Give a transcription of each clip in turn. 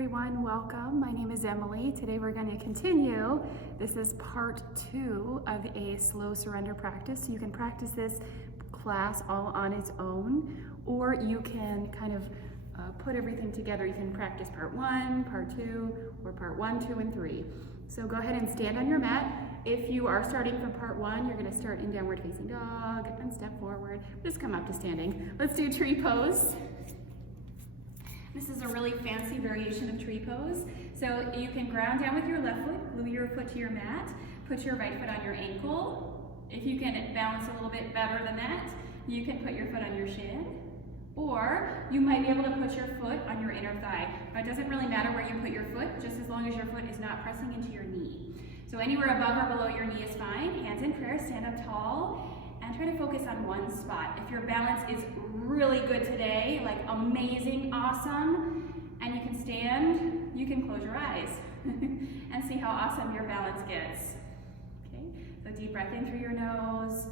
everyone, welcome. My name is Emily. Today we're going to continue. This is part 2 of a slow surrender practice. You can practice this class all on its own, or you can kind of put everything together. You can practice part 1, part 2, or part 1, 2, and 3. So go ahead and stand on your mat. If you are starting from part 1, you're going to start in downward facing dog and step forward. Just come up to standing. Let's do tree pose. This is a really fancy variation of tree pose. So you can ground down with your left foot, glue your foot to your mat, put your right foot on your ankle. If you can balance a little bit better than that, you can put your foot on your shin, or you might be able to put your foot on your inner thigh. It doesn't really matter where you put your foot, just as long as your foot is not pressing into your knee. So anywhere above or below your knee is fine. Hands in prayer, stand up tall, and try to focus on one spot. If your balance is really good today, like amazing, awesome, and you can stand, you can close your eyes and see how awesome your balance gets. Okay, so deep breath in through your nose,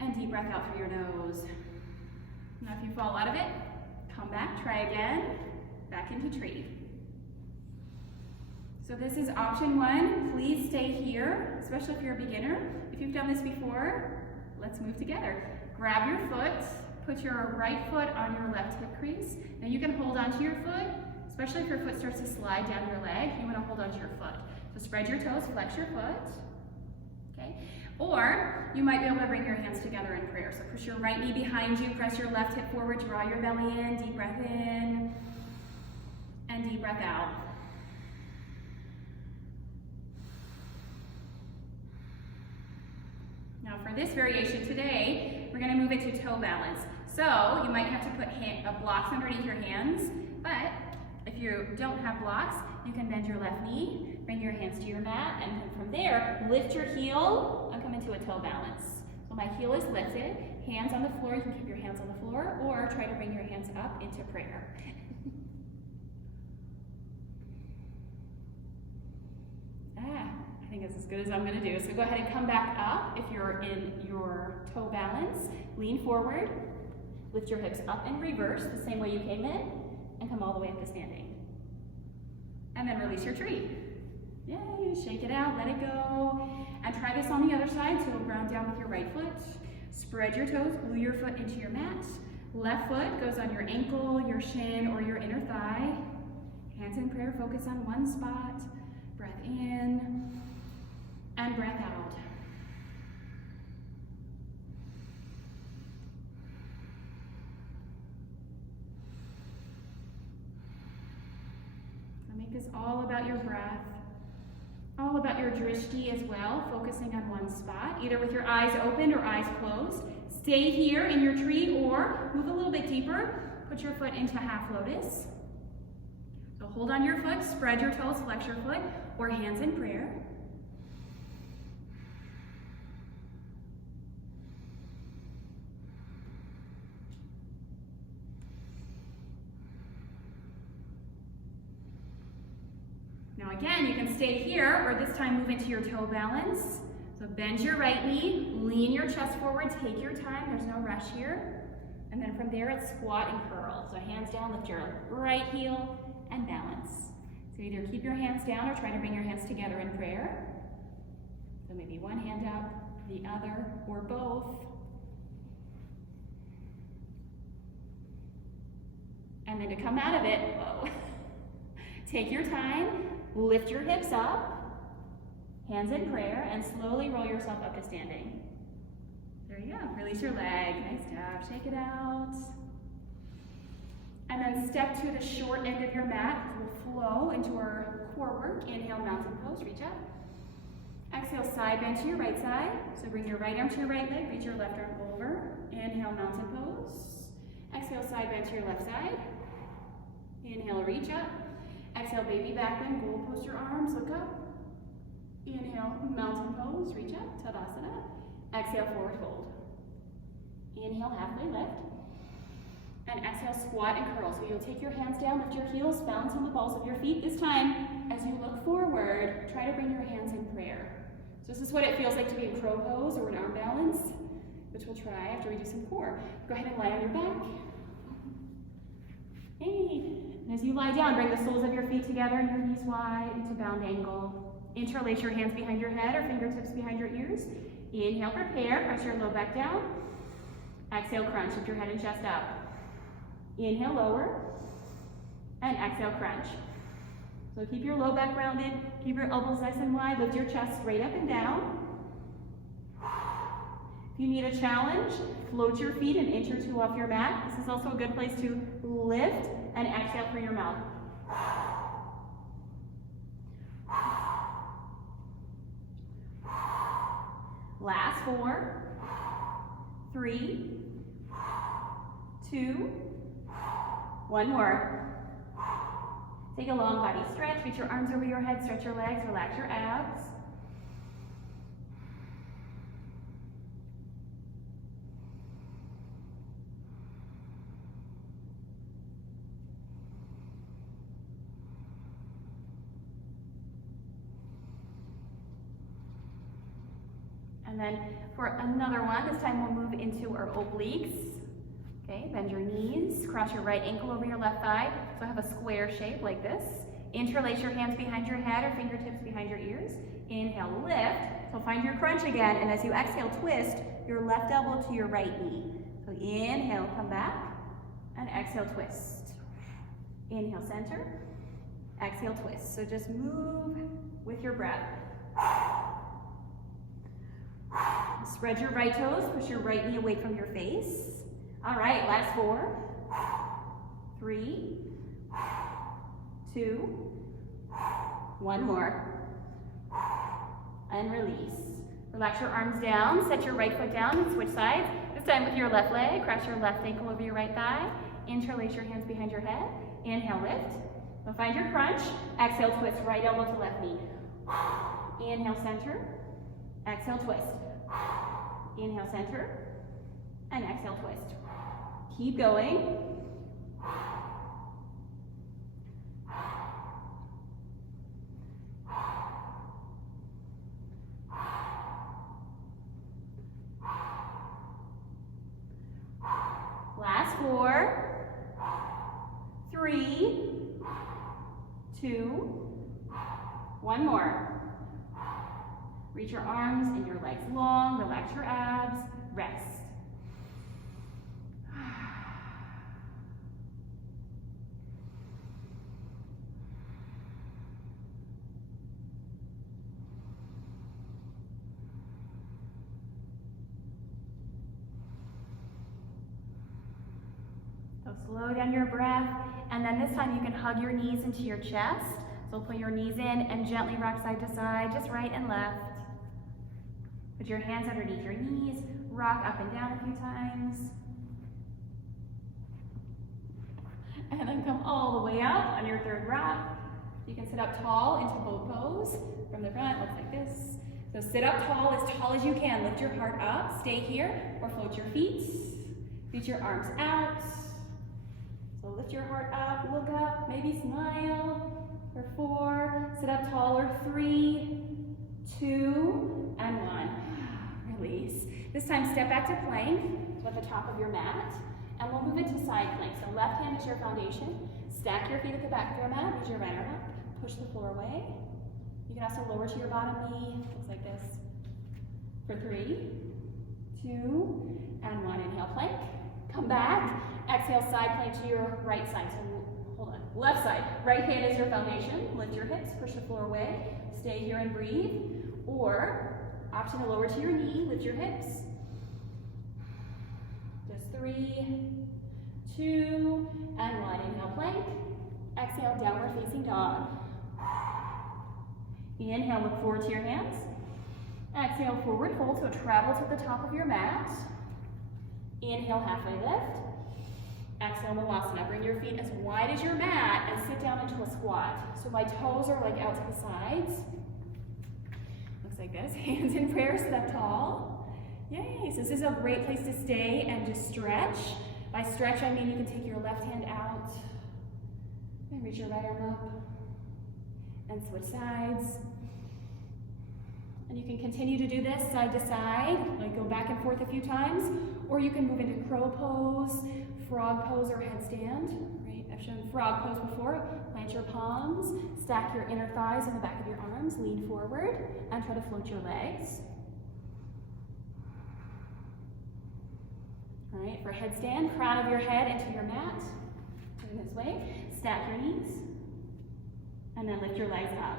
and deep breath out through your nose. Now if you fall out of it, come back, try again, back into tree. So this is option 1. Please stay here, especially if you're a beginner. If you've done this before, let's move together. Grab your foot, put your right foot on your left hip crease. Now you can hold onto your foot, especially if your foot starts to slide down your leg, you want to hold onto your foot. So spread your toes, flex your foot. Okay? Or you might be able to bring your hands together in prayer. So push your right knee behind you, press your left hip forward, draw your belly in, deep breath in, and deep breath out. Now for this variation today, we're going to move into toe balance. So you might have to put blocks underneath your hands, but if you don't have blocks, you can bend your left knee, bring your hands to your mat, and from there, lift your heel and come into a toe balance. So my heel is lifted, hands on the floor, you can keep your hands on the floor, or try to bring your hands up into prayer. I think that's as good as I'm going to do. So go ahead and come back up if you're in your toe balance. Lean forward, lift your hips up and reverse the same way you came in, and come all the way up to standing. And then release your tree. Yay, shake it out, let it go. And try this on the other side, so ground down with your right foot. Spread your toes, glue your foot into your mat. Left foot goes on your ankle, your shin, or your inner thigh. Hands in prayer, focus on one spot. Breath in, and breath out. So make this all about your breath, all about your drishti as well, focusing on one spot, either with your eyes open or eyes closed. Stay here in your tree or move a little bit deeper. Put your foot into half lotus. So hold on your foot, spread your toes, flex your foot, or hands in prayer. Now again, you can stay here, or this time move into your toe balance. So bend your right knee, lean your chest forward, take your time, there's no rush here. And then from there, it's squat and curl. So hands down, lift your right heel, and balance. So either keep your hands down or try to bring your hands together in prayer. So maybe one hand up, the other, or both. And then to come out of it, whoa. Take your time, lift your hips up, hands in prayer, and slowly roll yourself up to standing. There you go, release your leg, nice job, shake it out. And then step to the short end of your mat. We'll flow into our core work. Inhale, mountain pose, reach up. Exhale, side bend to your right side. So bring your right arm to your right leg, reach your left arm over. Inhale, mountain pose. Exhale, side bend to your left side. Inhale, reach up. Exhale, baby back bend, goal post your arms, look up. Inhale, mountain pose, reach up, Tadasana. Exhale, forward fold. Inhale, halfway lift. And exhale, squat and curl. So you'll take your hands down, lift your heels, balance on the balls of your feet. This time, as you look forward, try to bring your hands in prayer. So this is what it feels like to be in crow pose or an arm balance, which we'll try after we do some core. Go ahead and lie on your back. Hey, And as you lie down, bring the soles of your feet together and your knees wide into bound angle. Interlace your hands behind your head or fingertips behind your ears. Inhale, prepare, press your low back down. Exhale, crunch, lift your head and chest up. Inhale, lower, and exhale, crunch. So keep your low back rounded, keep your elbows nice and wide, lift your chest straight up and down. If you need a challenge, float your feet an inch or two off your mat. This is also a good place to lift and exhale through your mouth. Last 4, 3, 2, 1 more. Take a long body stretch, reach your arms over your head, stretch your legs, relax your abs. And then for another one, this time we'll move into our obliques. Okay, bend your knees, cross your right ankle over your left thigh. So have a square shape like this. Interlace your hands behind your head or fingertips behind your ears. Inhale, lift. So find your crunch again. And as you exhale, twist your left elbow to your right knee. So inhale, come back. And exhale, twist. Inhale, center. Exhale, twist. So just move with your breath. Spread your right toes, push your right knee away from your face. All right, last 4, 3, 2, 1 more. And release. Relax your arms down, set your right foot down and switch sides. This time with your left leg, cross your left ankle over your right thigh. Interlace your hands behind your head. Inhale, lift. So find your crunch. Exhale, twist, right elbow to left knee. Inhale, center. Exhale, twist. Inhale, center. And exhale, twist. Keep going. Last 4, 3, 2, 1 more. Reach your arms and your legs long, relax your abs, rest. So slow down your breath, and then this time you can hug your knees into your chest. So pull your knees in and gently rock side to side, just right and left. Put your hands underneath your knees, rock up and down a few times. And then come all the way up on your third rock. You can sit up tall into boat pose. From the front, looks like this. So sit up tall as you can. Lift your heart up, stay here, or float your feet. Reach your arms out. So lift your heart up, look up, maybe smile. For 4, sit up taller, 3, 2, and 1. Release. This time step back to plank, so at the top of your mat, and we'll move into side plank. So left hand is your foundation. Stack your feet at the back of your mat, reach your right arm up, push the floor away. You can also lower to your bottom knee, looks like this. For 3, 2, and 1. Inhale, plank. Come back. Exhale, side plank to your right side. So hold on. Left side. Right hand is your foundation. Lift your hips, push the floor away. Stay here and breathe. Or option to lower to your knee, lift your hips. Just 3, 2, and 1. Inhale, plank. Exhale, downward facing dog. Inhale, look forward to your hands. Exhale, forward fold, so travel to the top of your mat. Inhale, halfway lift. Exhale, Movasana. Bring your feet as wide as your mat and sit down into a squat. So my toes are like out to the sides. Looks like this. Hands in prayer, sit up tall. Yay, so this is a great place to stay and just stretch. By stretch, I mean you can take your left hand out and reach your right arm up and switch sides. And you can continue to do this side to side, like go back and forth a few times, or you can move into crow pose, frog pose, or headstand, right? I've shown frog pose before. Plant your palms, stack your inner thighs on the back of your arms, lean forward, and try to float your legs. All right, for headstand, crown of your head into your mat. Turn this way, stack your knees, and then lift your legs up.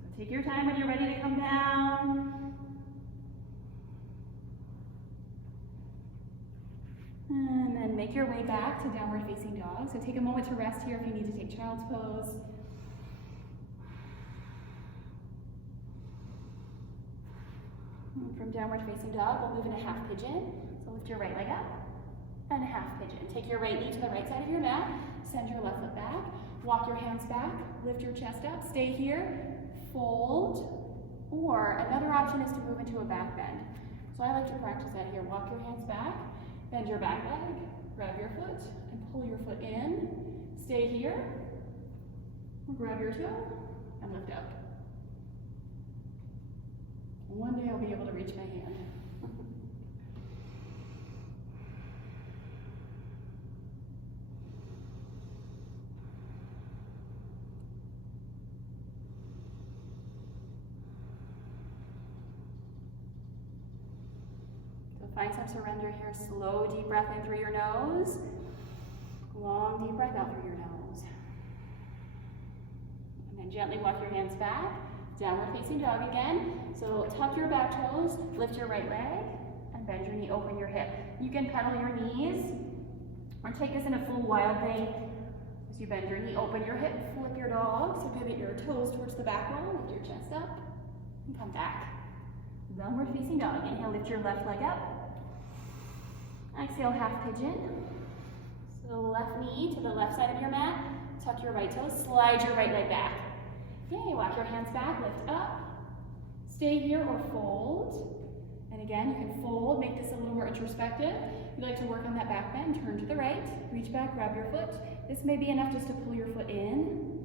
So take your time when you're ready to come down. And then make your way back to downward facing dog. So take a moment to rest here if you need to take child's pose. And from downward facing dog, we'll move into half pigeon. So lift your right leg up and half pigeon. Take your right knee to the right side of your mat. Send your left foot back. Walk your hands back. Lift your chest up. Stay here. Fold. Or another option is to move into a back bend. So I like to practice that here. Walk your hands back. Bend your back leg, grab your foot, and pull your foot in. Stay here, grab your toe, and lift up. One day I'll be able to reach my hand. Find some surrender here. Slow, deep breath in through your nose. Long, deep breath out through your nose. And then gently walk your hands back. Downward facing dog again. So tuck your back toes, lift your right leg, and bend your knee, open your hip. You can pedal your knees, or take this in a full wild thing. As you bend your knee, open your hip, flip your dog. So pivot your toes towards the back wall, lift your chest up, and come back. Downward facing dog. Inhale, lift your left leg up. Exhale, half pigeon. So left knee to the left side of your mat. Tuck your right toes, slide your right leg back. Okay, walk your hands back, lift up. Stay here or fold. And again, you can fold, make this a little more introspective. If you'd like to work on that back bend, turn to the right, reach back, grab your foot. This may be enough just to pull your foot in.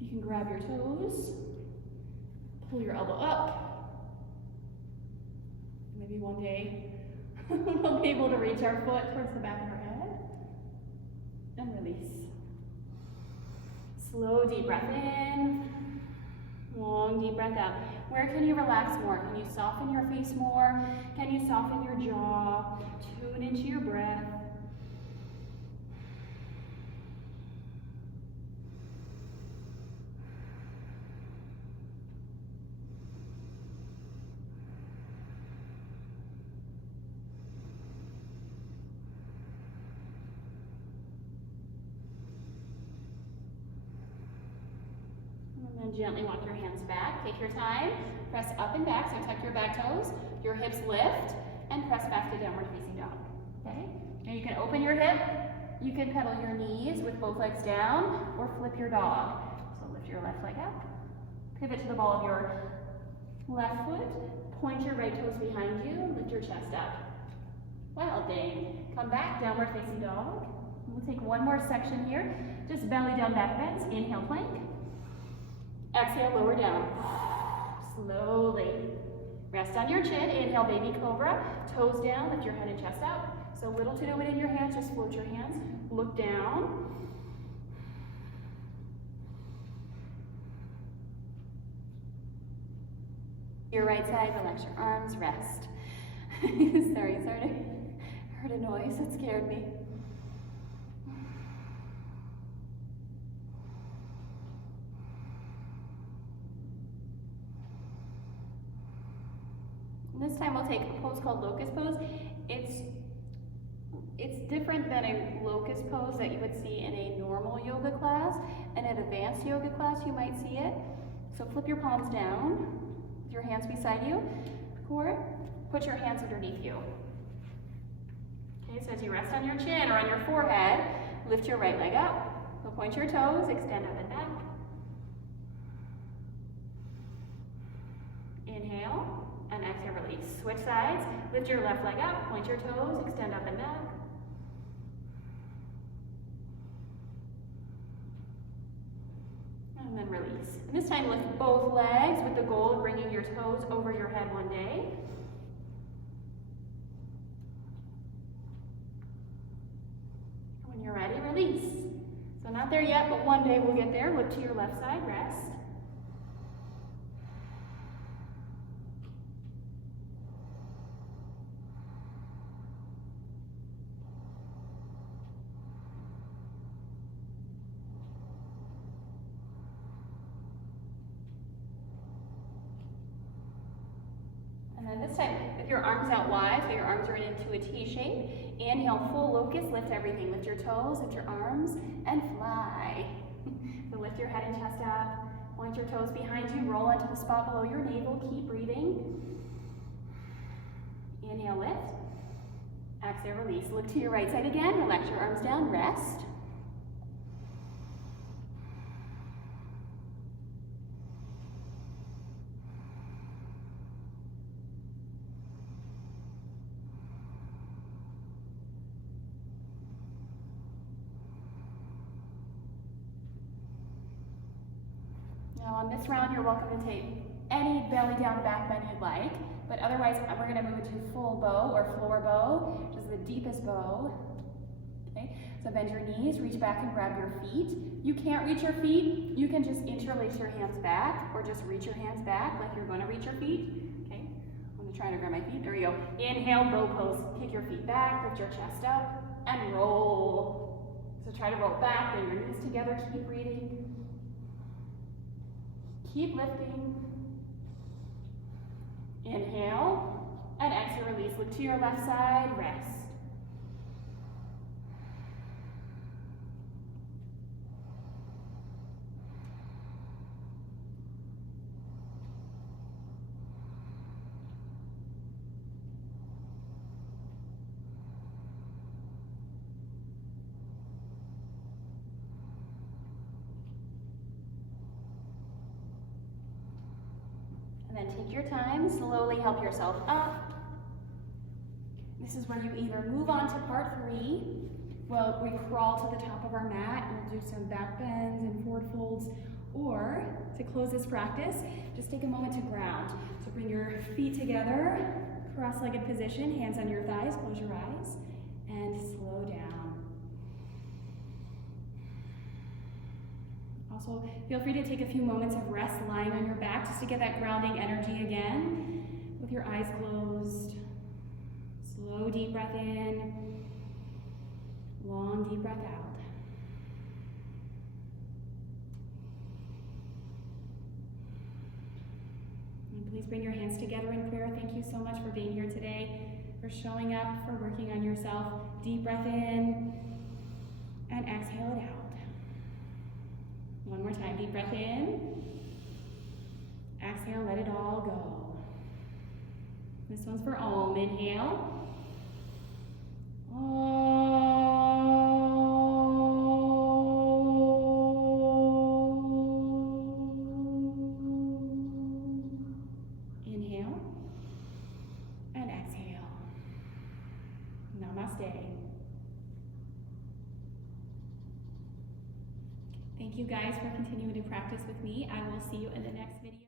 You can grab your toes, pull your elbow up. Maybe one day we'll be able to reach our foot towards the back of our head. And release. Slow, deep breath in. Long, deep breath out. Where can you relax more? Can you soften your face more? Can you soften your jaw? Tune into your breath. And gently walk your hands back. Take your time. Press up and back. So tuck your back toes. Your hips lift. And press back to downward facing dog. Okay? Now you can open your hip. You can pedal your knees with both legs down. Or flip your dog. So lift your left leg up. Pivot to the ball of your left foot. Point your right toes behind you. Lift your chest up. Wild thing. Come back. Downward facing dog. We'll take one more section here. Just belly down back bends. Inhale, plank. Exhale, lower down. Slowly. Rest on your chin. Inhale, baby cobra. Toes down, lift your head and chest out. So little to do it in your hands, just float your hands. Look down. Your right side, relax your arms, rest. Sorry, I heard a noise, it scared me. This time we'll take a pose called locust pose. It's different than a locust pose that you would see in a normal yoga class. In an advanced yoga class, you might see it. So flip your palms down, with your hands beside you, or put your hands underneath you. Okay, so as you rest on your chin or on your forehead, lift your right leg up. So point your toes, extend up and back. Inhale. And exhale, release. Switch sides. Lift your left leg up. Point your toes. Extend up and back. And then release. And this time lift both legs with the goal of your toes over your head one day. When you're ready, release. So not there yet, but one day we'll get there. Look to your left side, rest. And then this time, with your arms out wide, so your arms are into a T shape. Inhale, full locust, lift everything. Lift your toes, lift your arms, and fly. So lift your head and chest up. Point your toes behind you, roll into the spot below your navel. Keep breathing. Inhale, lift. Exhale, release. Look to your right side again. Relax your arms down, rest. Now on this round, you're welcome to take any belly down back bend you'd like, but otherwise we're going to move into full bow or floor bow, which is the deepest bow. Okay, so bend your knees, reach back and grab your feet. You can't reach your feet, you can just interlace your hands back or just reach your hands back like you're going to reach your feet. Okay, I'm going to try to grab my feet. There we go. Inhale, bow pose. Kick your feet back, lift your chest up, and roll. So try to roll back, bring your knees together, keep breathing. Keep lifting. Inhale, and exhale, release. Look to your left side, rest. And then take your time, slowly help yourself up. This is where you either move on to part 3, well, we crawl to the top of our mat and we'll do some back bends and forward folds, or to close this practice, just take a moment to ground. So bring your feet together, cross-legged position, hands on your thighs, close your eyes, and slow down. Also, feel free to take a few moments of rest lying on your back just to get that grounding energy again. With your eyes closed. Slow, deep breath in. Long, deep breath out. And please bring your hands together in prayer. Thank you so much for being here today, for showing up, for working on yourself. Deep breath in and exhale it out. One more time, deep breath in. Exhale, let it all go. This one's for Om. Inhale. Inhale. And exhale. Namaste. Thank you guys for continuing to practice with me. I will see you in the next video.